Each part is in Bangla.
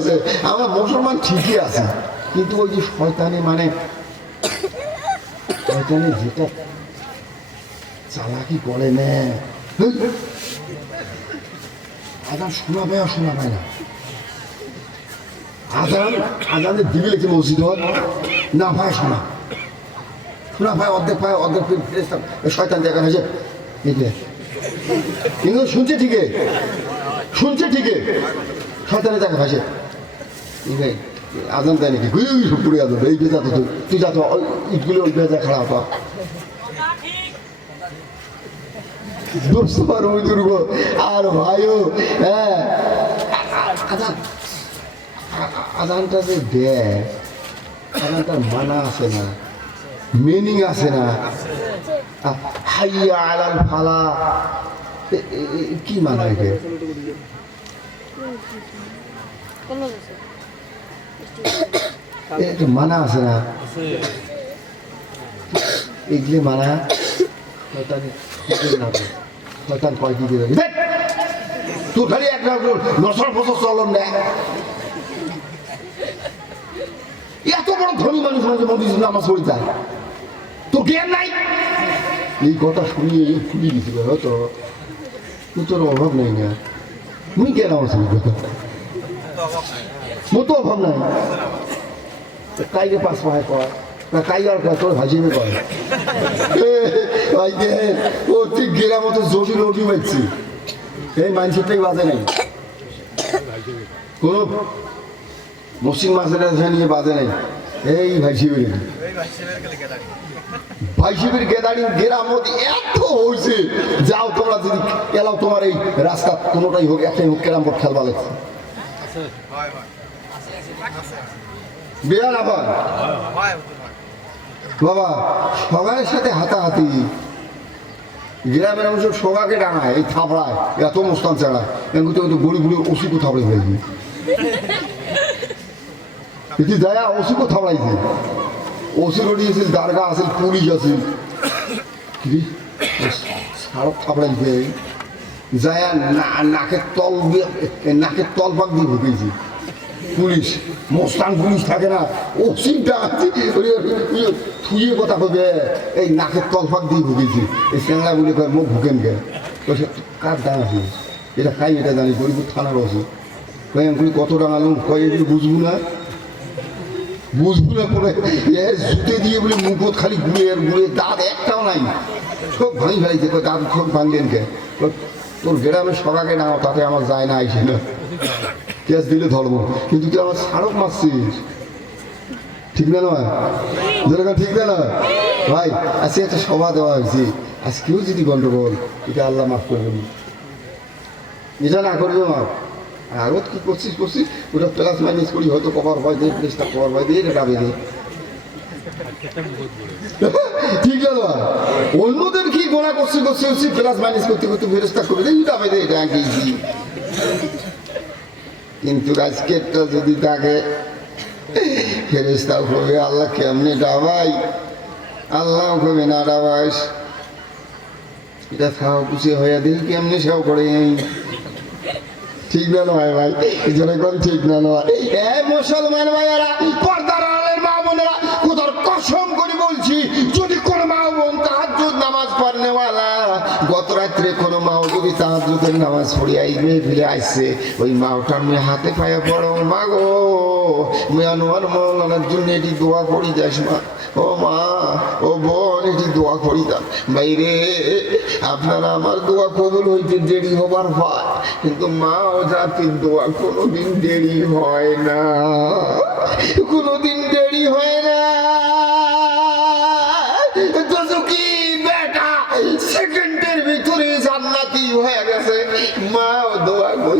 আছে আমরা মুসলমান ঠিকই আছে, কিন্তু ওই যে শয়তানি মানে শয়তানি যেটা চালাকি করে নে! আজান শোনা পায় শোনা পায় না। আজান, আজানের দিকে লেখে মসজিদ। না পায় শোনা। শোনা পায় অর্ধেক পায় অর্ধেক শয়তান দেখা হয়েছে। এগুলো কিন্তু শুনছে ঠিকই। শুনছে ঠিকই। শয়তানে দেখা হয়েছে। এই আজান দেয় নাকি? গুই পুরে আজান এই যে যাতো তুই যাতো ওই ইটগুলো, ওই বেজা খারাপ আর ওই দুর্গ। আর ভাইও হ্যাঁ। আজান আজানটা যে দেয়, আজানটার মানা আছে না মিনিং আছে না। হাইয়া আলাল ফালা। কি মানা একে? মানা আছে না? এগুলি মানা শয়তান এগুলি না করে। শয়তান কয় দেখ, তোর খালি একটা নসর ফসর চলন দেয় এত বড় ধনী মানুষ হয়েছে মন্দির তোর জ্ঞান নাই? এই কথা শুনিয়ে ফুলি দিছিল হয়তো। তুই তোর অভাব নেই না। মুই কেন আমার সঙ্গে কথা মোর তো অভাব নাই। কাইকে পাঁচ পাহায় কয় না কাই আর তোর ভাজিবে কয়। ভাই দে, ও ঠিক গেরা মতো জটিল ওটি পাচ্ছি এই মানুষের থেকে বাজে নাই। কোনো মুসলিম মাছের নিয়ে বাজে নাই। এই ভাই শিবির। ভাই শিবির গেদারি গেরামত এত হয়েছে যাও তোমরা যদি এলাও তোমার এই রাস্তা কোনোটাই হোক একটাই হোক বোর্ড খেলবা লাগছে বিরাট আবার? বাবা, সবাইয়ের সাথে হাতাহাতি। গ্রামের অংশ সোগাকে ডাঙায়, এই থাপড়ায় এত মোস্তান ছাড়া। এমন তো বুড়ি বুড়ি ওষুধ থাপড়ে হয়েছে এটি দয়া ওষুধও থাপড়াইছে? ওষুধ দিয়েছিল দারগা আছে, পুলিশ আছিল কি? সারক থাপড়াইছে। যায় নাকের তল দিয়ে নাকের তল পাক দিয়ে ঢুকেছি। পুলিশ, মোস্তান পুলিশ থাকে না। ও চিন্তা থুয়ে কথা হবে এই নাকের তলফাক দিয়ে ভুগেছি। এই স্যাংলা বলে কয়, মুখ ভুকেন গে তো সে কার দাম আছে? এটা খাই, এটা জানি, গরিবুর থানার আছে। কয় আমি কত টাঙালুম কয়, এগুলো বুঝব না। বুঝব না করে এ জুতে দিয়ে বলে মুখত খালি গুড়ে আর গুড়ে, দাঁত একটাও নাই। সব ভাঙি ফেলাইছে কয়, দাঁত সব ভাঙলেন কে? তোর গ্রামে সকাকে নাও তাতে আমার যায় না, আইসে না। কেস দিলে ধরবো কিন্তু তুই আমার সারক মারছিস ঠিক না নয়? ঠিক না নয়? ভাই, আজকে একটা সভা দেওয়া হয়েছে। আজকেও যদি গন্ডগোল, এটা আল্লাহ মাফ করবেন এটা না করবে মাফ আগত কি করছিস করছিস? ওটা প্লাস মাইনাস করি, হয়তো কভার হয় দিয়ে প্লেসটা কভার হয় দিয়ে এটা ডাবে দিয়ে ঠিক নয়? অন্যদের কি গোনা করছি করছি প্লাস মাইনাস করতে করতে ফেরস্তা করে দিই ডাবে দিয়ে এটা কিন্তু আজকেরটা যদি থাকে ফেরেস্তাও কবে, আল্লাহ কেমনে ডাবাই আল্লাহ কবে না ডাবাইস এটা খাওয়া খুশি হইয়া দিল, কেমনে সেও করে ঠিক না নয় ভাই, এই জন্য কোন ঠিক না নয়। এ মুসলমান ভাইয়ারা, পর্দার আলের মা বোনেরা, কোথার কসম করে বলছি যদি কোনো মা বোন তাহাজ্জুদ নামাজ পড়নেওয়ালা গত রাত্রে কোনো মাও যদি তাহাজ্জুদের নামাজ পড়িয়া এই মেয়ে ফিরে আসছে ওই মাওটা মেয়ে হাতে পায়ে পড়ো মা গো মেয়ানোয়ার মৌলানার জন্য এটি দোয়া করি যাস মা। ও মা, ও বোন, এটি দোয়া করি দাও বাইরে, আপনারা আমার দোয়া কবুল হইতে দেরি হবার ভয় কিন্তু মা ও জাতির দোয়া কোনোদিন দেরি হয় না। কোনোদিন দেরি হয়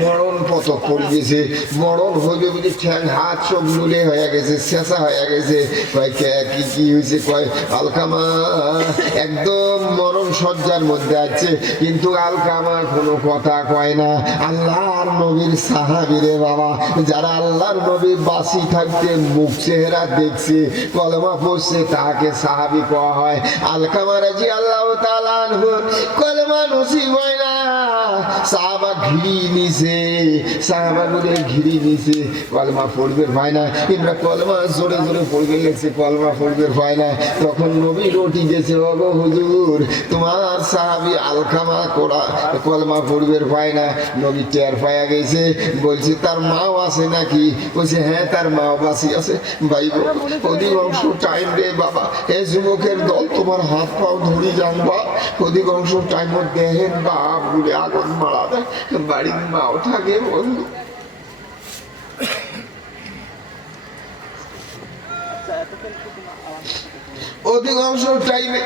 মরণ পতক পড়ে গেছে। মরণ হইবে বুঝি ঠ্যাং, হাত সব নুলে হয়ে গেছে, শেষা হয়ে গেছে। কয় কে, কি কি হয়েছে? কয়, আলকামা। একদম মরণ সজ্জার মধ্যে আছে, কিন্তু আলকামা কোনো কথা কয় না। আল্লাহর নবীর সাহাবিরে বাবা, যারা আল্লাহর নবী বাসি থাকতে মুখ চেহারা দেখছে, কলমা পড়ছে তাকে সাহাবি কওয়া হয়। আলকামা রাজি আল্লাহ তাআলা আনহু, কলমা নসিব হয় না। সাহাবা ঘিরি নিছে সাহাবা গুলো ঘিরি নিছে কলমা পড়বে হয় না। ইমরা কলমা জোরে জোরে পড়বে লেগছে কলমা পড়বে হয় না। তখন নবী রটি গেছে ওগো হুজুর, তোমার সাহাবি আলখামা কোরা কলমা পড়বে হয় না। নবী টের পায়া গেছে, বলছে, তার মাও আছে নাকি? বলছে হ্যাঁ তার মাও বাসি আছে। ভাই অধিকাংশ টাইম রে বাবা এ যুবকের দল, তোমার হাত পাও ধরি জানবা অধিকাংশ টাইম দেহের বাপ গুলে আগুন মারা বাড়ির মাও থাকে বন্ধু অধিকাংশ টাইমে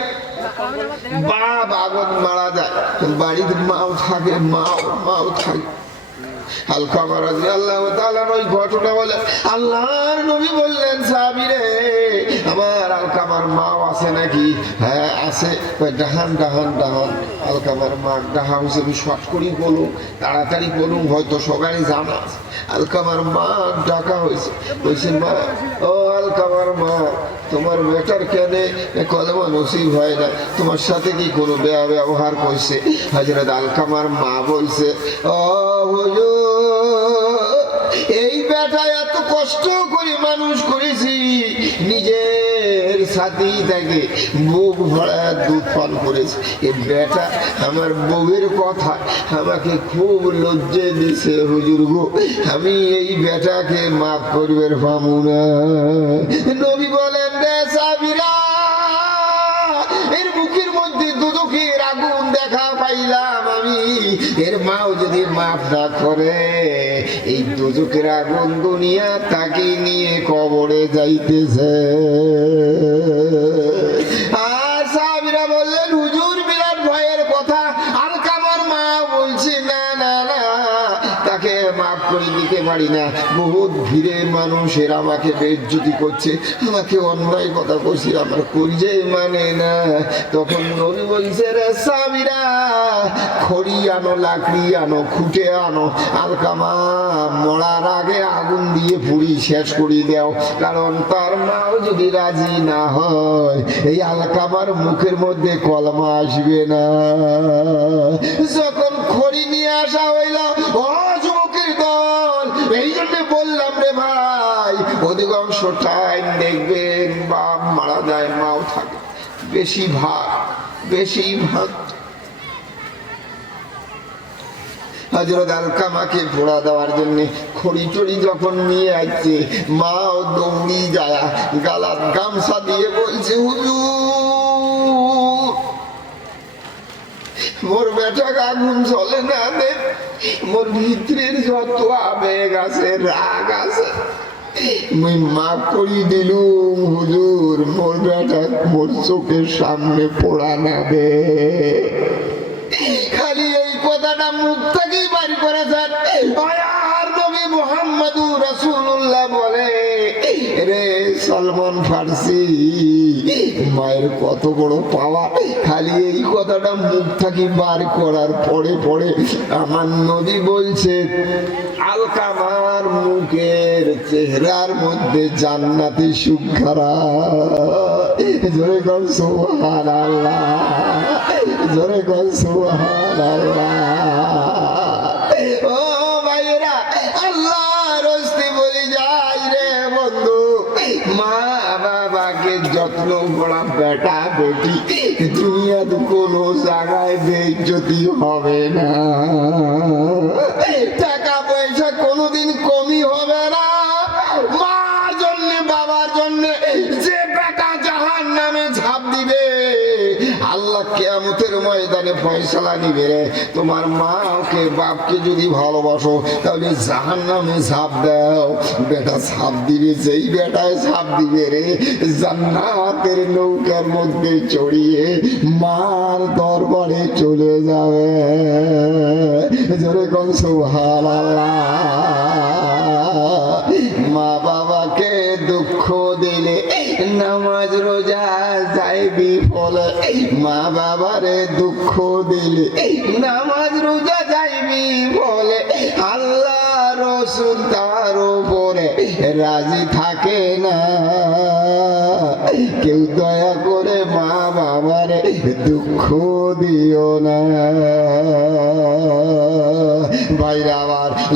বাপ আগুন মারা যায় বাড়িতে মাও থাকে, মাও মাও থাকে। হ্যাঁ তাড়াতাড়ি বলুন, হয়তো সবাই জানা। আলকামার মা, ডাকা হয়েছে বলছে, মা, ও আলকামার মা, তোমার বেটার কেন কলমা নসিব হয় না, তোমার সাথে কি কোনো বেয়া ব্যবহার করছে হাজরত আলকামার মা বলছে ও হুজুর কষ্ট করে মানুষ করেছি, নিজের সাথেই তাকে বুক ভরা দুধ পান করেছে। এই বেটা আমার বউয়ের কথা আমাকে খুব লজ্জে দিছে হুজুর গো, আমি এই বেটাকে মাফ করবে পাবো না নবী বলেন এর বুকের মধ্যে দুদকের আগুন দেখা পাইলাম আমি এর মাও যদি মাফ না করে, এই দুদকের আগুন দুনিয়া তাকে নিয়ে কবরে যাইতেছে। মাফ করে পারি না। বহুত ভিড়ে মানুষের আমাকে বেজ্জতি করছে। আমাকে অন্যায় কথা করছে আমার করিজে মানে না। তখন নবী বলছে, রে খড়ি আনো লাকড়ি আনো খুঁটে আনো আলকামা, মরার আগে আগুন দিয়ে পুড়ি শেষ করে দেও। কারণ তার মাও যদি রাজি না হয়, এই আলকামার মুখের মধ্যে কলমা আসবে না। যখন খড়ি নিয়ে আসা হইল, ও যুবকের দল, এই জন্য বললাম রে ভাই, অধিকাংশ টাইম দেখবেন বাপ মারা যায়, মাও থাকে। বেশি ভাগ বেশি ভাগ হজরত আলকামাকে পোড়া দেওয়ার জন্য খড়ি টড়ি যখন নিয়ে আসছে মাও দৌড়ি যায় গালার গামছা দিয়ে বলছে, হুজুর, মোর বেটা আগুন চলে না দে, মোর ভিতরের যত আবেগ আছে, রাগ আছে। মুই মাফ করি দিলুম, হুজুর, মোর বেটা মোর চোখের সামনে পোড়া না দে। খালি এই কথাটা মুখ বাড়ি বলে, রে ফার্সি, মায়ের কত বড় পাওয়া। খালি এই কথাটা মুখ থাকি বার করার পরে পরে আমার নবী বলছে, আলকামার মুখের চেহারার মধ্যে জান্নাতি সুখারা জোরে কর সুবহান আল্লাহ জোরে কর সুবহান আল্লাহ বাবাকে যত্ন বেটা বেটি দুনিয়াতে কোনো জায়গায় বেজ্জতি হবে না। টাকা পয়সা কোনোদিন ফয়সালা নিবে রে। তোমার মা ওকে বাপকে যদি ভালোবাসো, তাহলে জাহান নামে ঝাঁপ দাও। বেটা ঝাঁপ দিবে, যেই বেটায় ঝাঁপ দিবে রে, জান্নাতের নৌকার মধ্যে চড়িয়ে মার দরবারে চলে যাবে। জোরে কোন মা যাইবি ফলে মা বাবারে দুঃখ দিলে নামাজ রোজা যাইবি বলে, আল্লাহ রসুল তার উপরে রাজি থাকে না। কেউ দয়া করে মা বাবারে দুঃখ দিও না। ভাইরা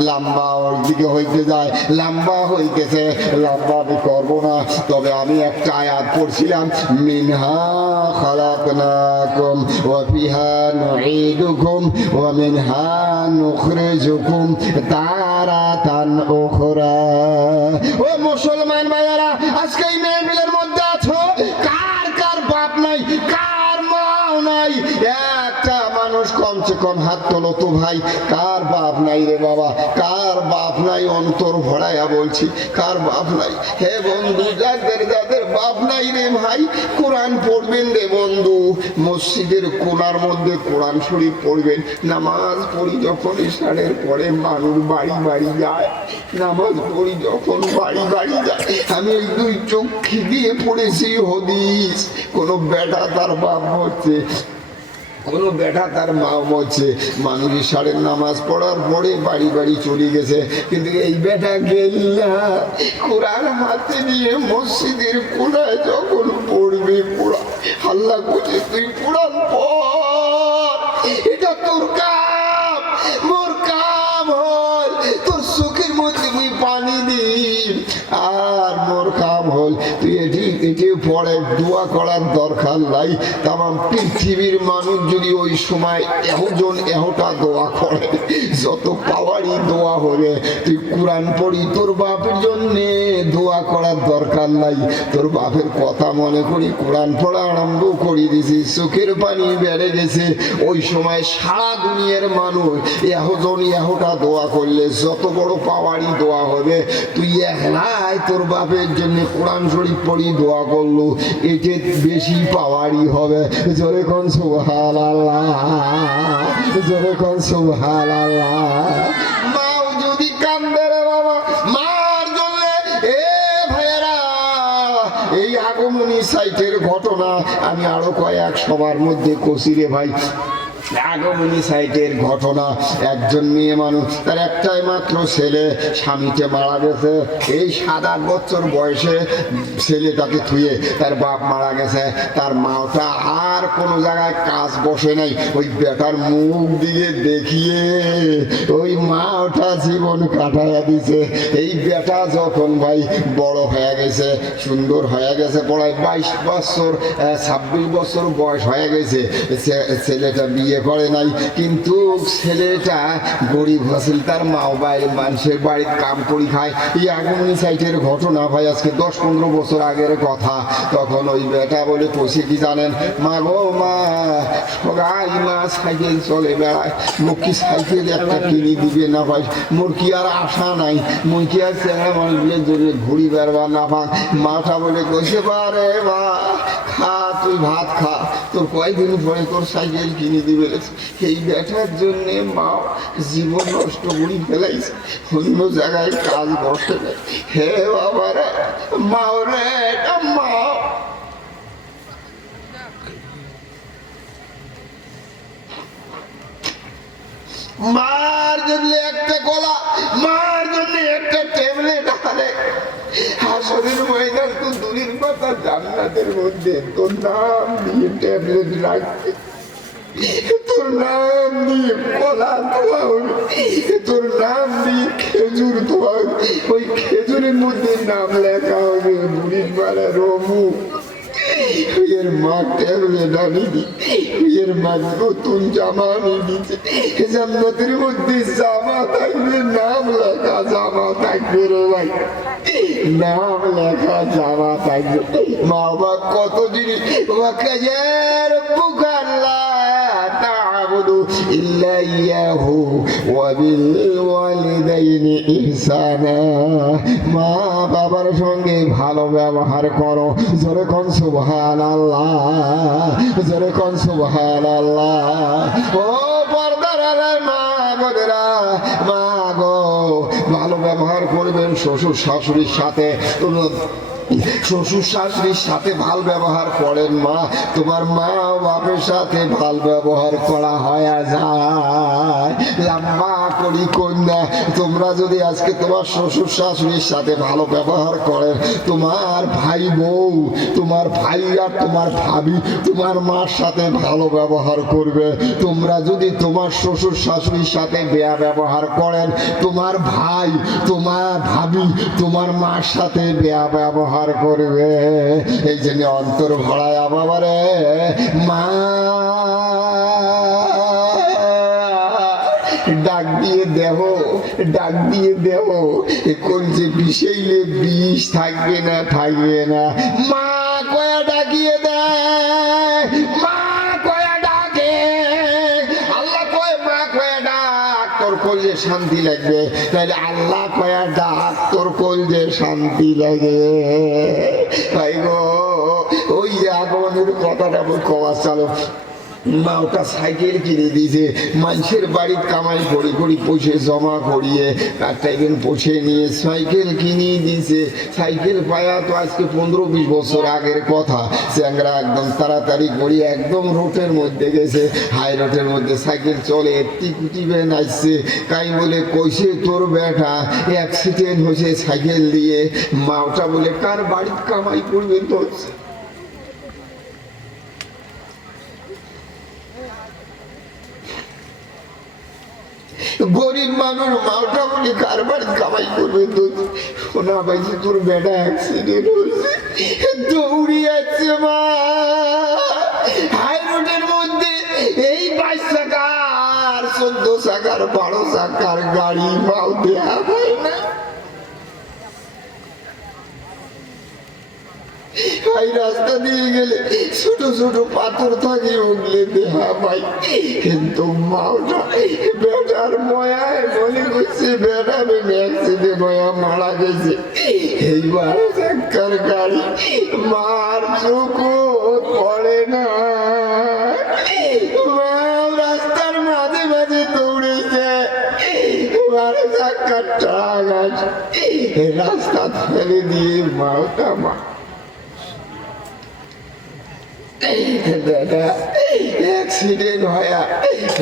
লম্বা ওর দিকে হইতে যায়, লম্বা হইতেছে, লম্বা আমি করব না। তবে আমি একটা আয়াত পড়ছিলাম, মিনহা খালাকনাকুম ওয়া ফিহা নুঈদুকুম ওয়া মিনহা নুখরিজুকুম তারাতান উখরা। ও মুসলমান ভাইয়ারা, আজকে এই মানুষ কমসে কম, হাত তোলো তো ভাই। কার বাপ নাই রে বাবা? কার বাপ নাই? অন্তর ভরাইয়া বলছি, কার বাপ নাই? হে বন্ধু, যাদের যাদের বাপ নাই রে ভাই, কোরআন পড়বেন রে বন্ধু। মসজিদের কোনার মধ্যে কোরআন শরীফ পড়বেন। নামাজ পড়ি যখন ইশারের পরে মানুষ বাড়ি বাড়ি যায়। নামাজ পড়ি যখন বাড়ি বাড়ি যায়। আমি ওই দুই চোখ দিয়ে পড়েছি হদিস। কোনো বেটা তার বাপ হচ্ছে কোনো বেটা তার মা মরছে। মানুষ সারের নামাজ পড়ার পরে বাড়ি বাড়ি চলে গেছে। কিন্তু এই বেটা গেল্লা কোরআন হাতে নিয়ে মসজিদের কোনায় যখন পড়বে পুরা হাল্লা করছে তুই কোরআন পড়। এটা তোর কাম, মোর কাম হল এটি পড়ে, দোয়া করার দরকার নাই। তাম পৃথিবীর মানুষ যদি ওই সময় এহজন এহটা দোয়া করে, যত পাওয়ারই দোয়া হবে তুই কোরআন পড়ি তোর বাপের জন্যে। দোয়া করার দরকার নাই। তোর বাপের কথা মনে করি কোরআন পড়া আরম্ভ করে দিছি চোখের পানি বেড়ে গেছে। ওই সময় সারা দুনিয়ার মানুষ এহজন এহটা দোয়া করলে যত বড় পাওয়ারই দোয়া হবে। তুই একলাই তোর বাপের জন্য কোরআন শরীফ পড়ি দোয়া করল, এতে বেশি পাওয়ারই হবে। জোরে কোন সুবহান আল্লাহ জোরে কোন সুবহান আল্লাহ ঘটনা আমি আরও কয়েক সবার মধ্যে কষি রে ভাই। আগমনী সাইটের ঘটনা, একজন মেয়ে মানুষ, তার একটাই মাত্র ছেলে, স্বামীকে মারা গেছে। এই সাত আট বছর বয়সে ছেলেটাকে থুয়ে তার বাপ মারা গেছে। তার মাওটা আর কোনো জায়গায় কাজ বসে নাই। ওই বেটার মুখ দিকে দেখিয়ে ওই মাওটা জীবন কাটাইয়া দিছে। এই বেটা যখন ভাই বড় হয়ে গেছে, সুন্দর হয়ে গেছে, পড়ায় বাইশ বছর ছাব্বিশ বছর বয়স হয়ে গেছে। ছেলেটা বিয়ে করে নাই। কিন্তু ছেলেটা গরিব হাসিল, তার মাও বাইরে মানুষের বাড়ির কাম করি খায়। এই আগমনী সাইটের ঘটনা ভাই, আজকে দশ পনেরো বছর আগের কথা। তখন ওই বেটা বলে কষে কি জানেন? মা গো, মা মা সাইকেল চলে বেড়ায়। মুখ কি সাইকেল একটা কিনে দিবে না ভাই। মোর কি আর আশা নাই। মুই কি আর চেহারা মানুষগুলো জন্য ঘুরি বেড়বা না পাক মাটা বলে কষে পারে মা, খা, তুই ভাত খা। তোর কয়েকদিন পরে তোর সাইকেল কিনে দিবে? এই ব্যাটার জন্যে মা জীবন নষ্ট করি ফেলাইছে। অন্য জায়গায় কাজ বসে নেই হে বাবা রে মাও রে মাও মার জন্য একটা গলা, মার জন্য একটা ট্যাবলেট আরে। হাসরের ময়দান তো দূরের কথা, জান্নাতের মধ্যে তোর নাম দিয়ে ট্যাবলেট রাখছে তোর নাম দিয়ে কলা ধোয়া তোর নাম দিয়ে খেজুর ধোয়া ওই খেজুরের মধ্যে নাম লেখা হবে বুড়ির মারা রমু মা জামা থাকবে নাম লেখা জামা থাকবে রে নাম লেখা জামা থাকবে। মা বাবা কত জিনিস বাবা কাজের বুকাল্লা إلا إياه وبالوالدين إحسانا মা বাবার সঙ্গে ভালো ব্যবহার করো জোরে কোন সুবহান আল্লাহ জোরে কোন সুবহান আল্লাহ ও পর্দার আড়ার মা বোনেরা মা গো ভালো ব্যবহার করবেন শ্বশুর শাশুড়ির সাথে তোমরা শ্বশুর শাশুড়ির সাথে ভালো ব্যবহার করেন মা, তোমার মা বাপের সাথে ভালো ব্যবহার করা হয় যায় করি কন্যা, তোমরা যদি আজকে তোমার শ্বশুর শাশুড়ির সাথে ভালো ব্যবহার করেন, তোমার ভাই বউ, তোমার তোমার ভাবি, তোমার মার সাথে ভালো ব্যবহার করবে। তোমরা যদি তোমার শ্বশুর শাশুড়ির সাথে বেয়া ব্যবহার করেন, তোমার ভাই, তোমার ভাবি, তোমার মার সাথে বেয়া ব্যবহার করবে। এই জন্য অন্তর ভরায় বাবারে, মা! ডাক দিয়ে দেহ ডাক দিয়ে দেহ এখন যে বিষেলে বিষ থাকবে না থাকবে না। মা! কলজে শান্তি লাগবে। তাহলে আল্লাহ কয়া ডাক, তোর কলজে শান্তি লাগে। তাই গো, ওই আগমনের কথাটা কওয়া চালো। মা ওটা সাইকেল কিনে দিয়েছে। মানুষের বাড়ির কামাই করে করি পয়সে জমা করিয়ে একটা একদিন পৌঁছে নিয়ে সাইকেল কিনিয়ে দিয়েছে। সাইকেল পায়া তো আজকে পনেরো বিশ বছর আগের কথা। চ্যাংরা একদম তাড়াতাড়ি করি একদম রোডের মধ্যে গেছে। হাই রোডের মধ্যে সাইকেল চলে টিকুটি বেন আসছে কাই বলে, কইছে তোর বেটা? অ্যাক্সিডেন্ট হয়েছে সাইকেল দিয়ে। মা ওটা বলে, কার বাড়ির কামাই করবে তো গরিব মানুষ মাওটা বলে কার বাড়ি কামাই করবে? তো শোনা তোর বেটা অ্যাক্সিডেন্ট হয়েছে। দৌড়ি যাচ্ছে মা। হাই রোডের মধ্যে এই বাইশ চাকার, চোদ্দ চাকার, বারো চাকার গাড়ি মাও দেয়া হয় না। রাস্তা দিয়ে গেলে ছোট ছোট পাথর থাকে উগলে দেহা ভাই কিন্তু মাওটা বেটার ময়ায় মনে করছে, বেটা বেন অ্যাক্সিডেন্ট হয়ে মারা গেছে। এইবার চাক্কার গাড়ি মার চোখ পড়ে না। রাস্তার মাঝে মাঝে দৌড়েছে। রাস্তা ফেলে দিয়ে মাওটা মা দাদা অ্যাক্সিডেন্ট হয়া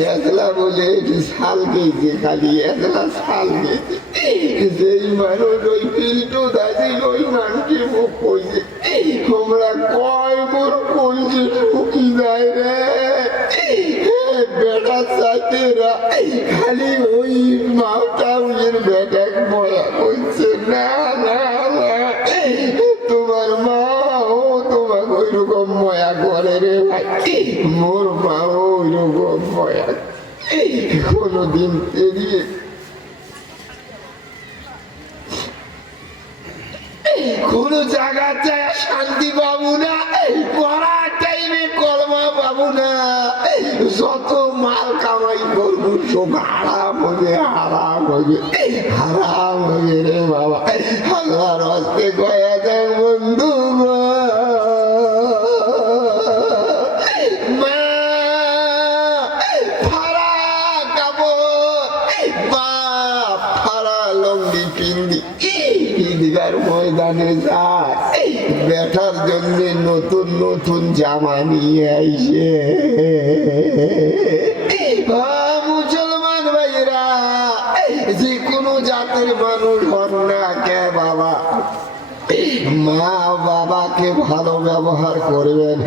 একলা বলে একটু শাল গেছে খালি, একলা শাল গেছে যেই মানুষ ওই ফিল্টো দাঁড়িয়ে ওই মানুষের মুখ কইছে তোমরা কয় মোর কইছে ঢুকি যায় রে বেটা সাথে খালি ওই মাওটা উইয়ের বেটা মোর কোনোদিন পেরিয়ে কোন জায়গা যায় শান্তি পাবো না পড়ার টাইমে কলমা পাবো না যত মাল কামাই করব সব হারাম হবে হারাম হবে হারাম হবে রে বাবা আল্লাহর হস্তে গয়া নতুন জামা নিয়ে আইসে মুসলমান ভাইরা যে কোনো জাতের মানুষ হন না কে বাবা, মা বাবাকে ভালো ব্যবহার করবেন।